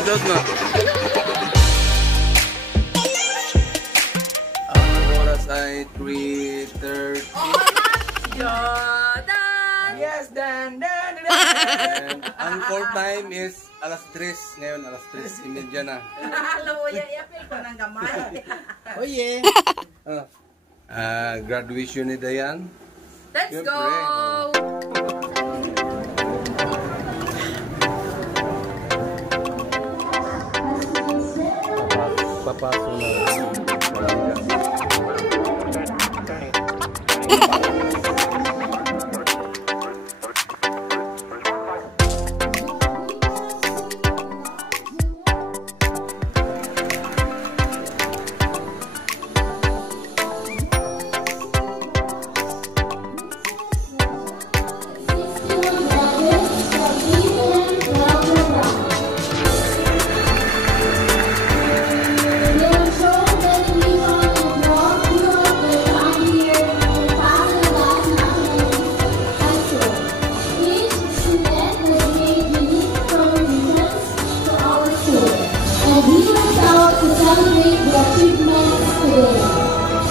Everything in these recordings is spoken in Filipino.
Idot mo. Ang oras ay 3:30. Jordan! Yes, Dan! And ang call time is alas 3. Ngayon, alas 3:30 na. Luya, yapil ko ng gamay. Oh yeah! Graduation ni Dayan. Let's Siyempre, go! Papasok na.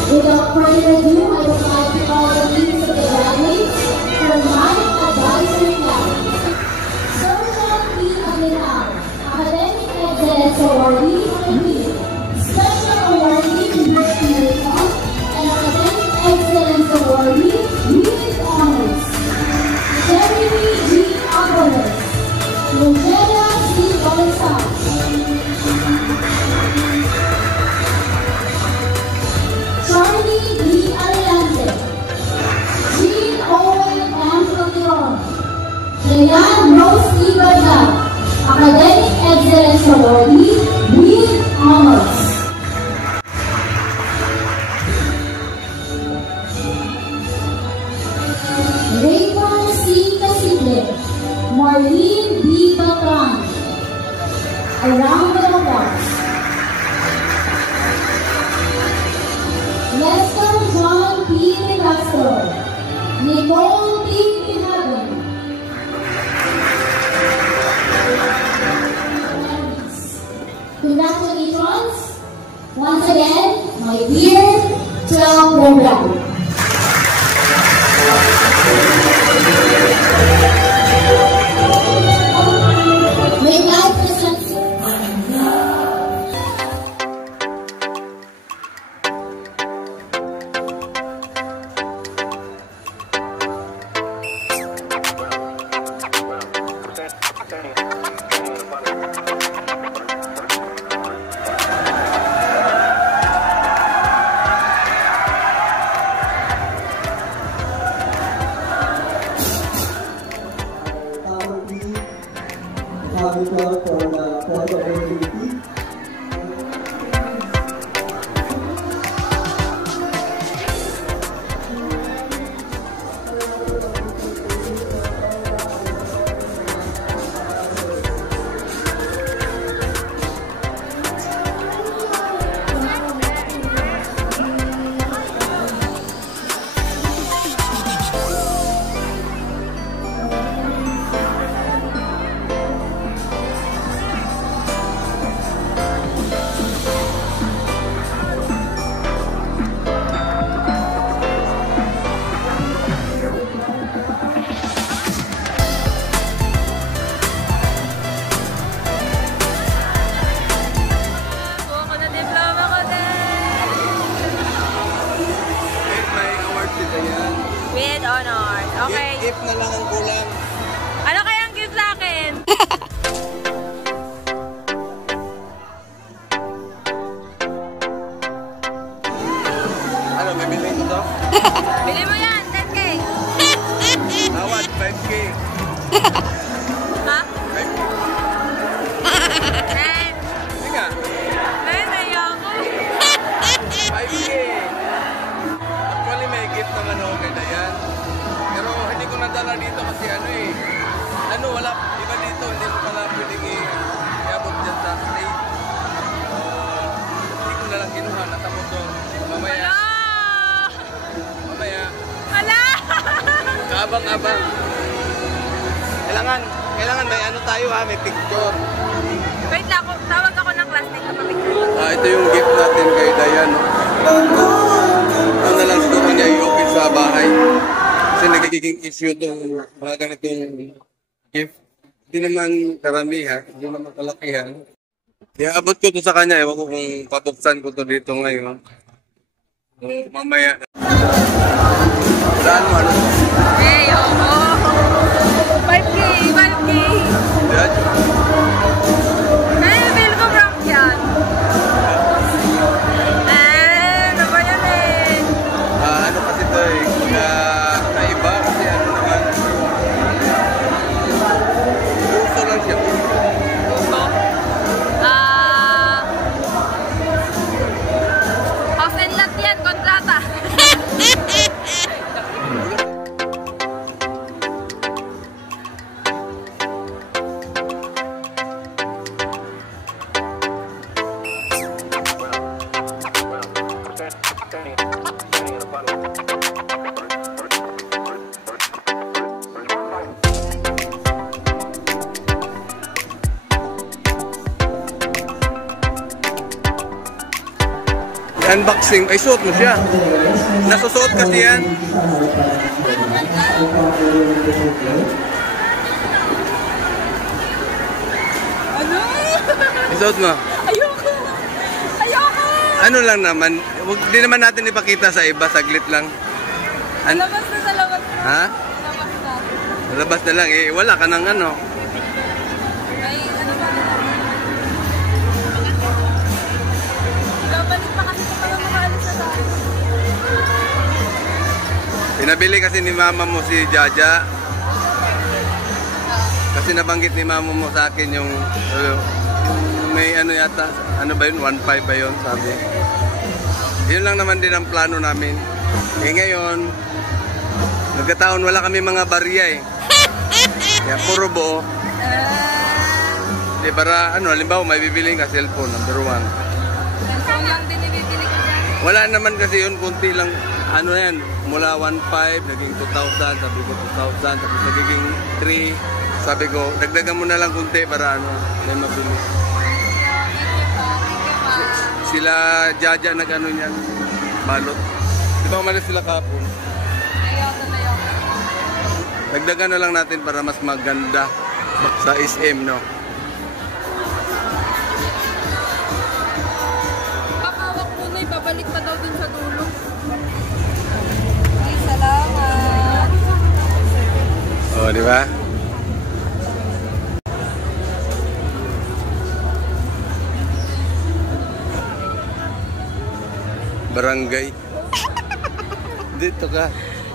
Without further ado, I would like to call the names of the graduates from my advisory council. Sergeant P. Aguilar, Academic Excellence Awardee, Reed. Special Awardee, University Uniform, and Academic Excellence Awardee, Reed Honors. Jeremy G. Alvarez, Rogera C. Gonzalez. Charlie D. Alante, Jean Owen M. Leon, Leanne Rose E. Bernal, Academic Excellence Awardee, Reed Honors. Raymond C. Casible, Marlene B. Beltran. A round of applause. Lester John P. Castro, Nicole P. Hagen. Congratulations once again, my dear 12 program. May I present for the portability. With honors. Okay. Gift na lang ang kulang. Ano kaya ang gift sa akin? Ano, bibili ko to? Bili mo yan, 10K. Tawad, 5K. Ha? 5K. 10. Hindi nga. Ay, ayoko. 5K. Actually, may gift naman ako kay Dayan. Pero hindi ko nadala dito kasi wala. Iba dito, hindi ko pala pwedeng i-abot dyan sa state. Hindi ko nalang kinuha, natapos doon. Mamaya. Wala! Kaabang-abang. Kailangan may ano tayo ha, may picture. Wait lang, nagiging issue itong mga ganitong gift. Hindi naman karamihan, hindi naman kalakihan. Iaabot ko to sa kanya, ewan ko kung pabuksan ko to dito ngayon. Mamaya. Saan mo ano? Hey, ako. 5K, 5K. Yan. Feel ko prank yan. Ano ba yan eh? Ano kasi ito eh, kaiba kasi ano naman. Puso lang siya. Gusto? House and lot yan, kontrata. Unboxing, ay suot mo siya. Nasusuot kasi yan. Ano? Isuot mo. Ayoko! Ayoko! Ano lang naman, di naman natin ipakita sa iba, saglit lang. Labas na sa labas na. Ha? Labas na. Labas na lang, eh wala ka ng ano. Ay, ano ba? Babalik pa kasi para makaalis na tayo. Pinabili kasi ni mama mo si Jaja. Kasi nabanggit ni mama mo sa akin yung may ano yata, ano ba yun, 1.5 ba yun, sabi. Yun lang naman din ang plano namin. Eh ngayon, nagkataon wala kami mga barya eh. Kaya puro buo. Di para ano, halimbawa may bibiling ka cellphone, number 1. Cellphone lang din ibibili ko dyan. Wala naman kasi yun, kunti lang, ano yan, mula 1.5, naging 2,000, sabi ko 2,000, tapos nagiging 3, sabi ko, dagdagan mo na lang kunti para ano, may mabili. Sila Jaja nag-ano niyan, balot. Di ba umalis sila kapon? Ayoko na yun. Dagdagan na lang natin para mas maganda sa SM, no? Pakawak muna, ibabalik pa daw dun sa dulo. Ay, salamat. Oh, di ba? Barangay. Dito ka.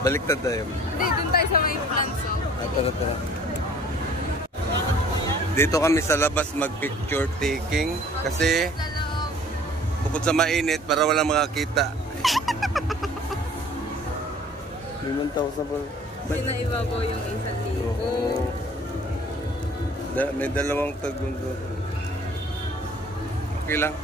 Baliktad tayo. Hindi, dun tayo sa may plants. Tara. Dito kami sa labas mag-picture taking kasi bukod sa mainit para walang makakita. 5,000 pa. Sinaibabaw yung 1,000. May dalawang tagundo. Okay lang.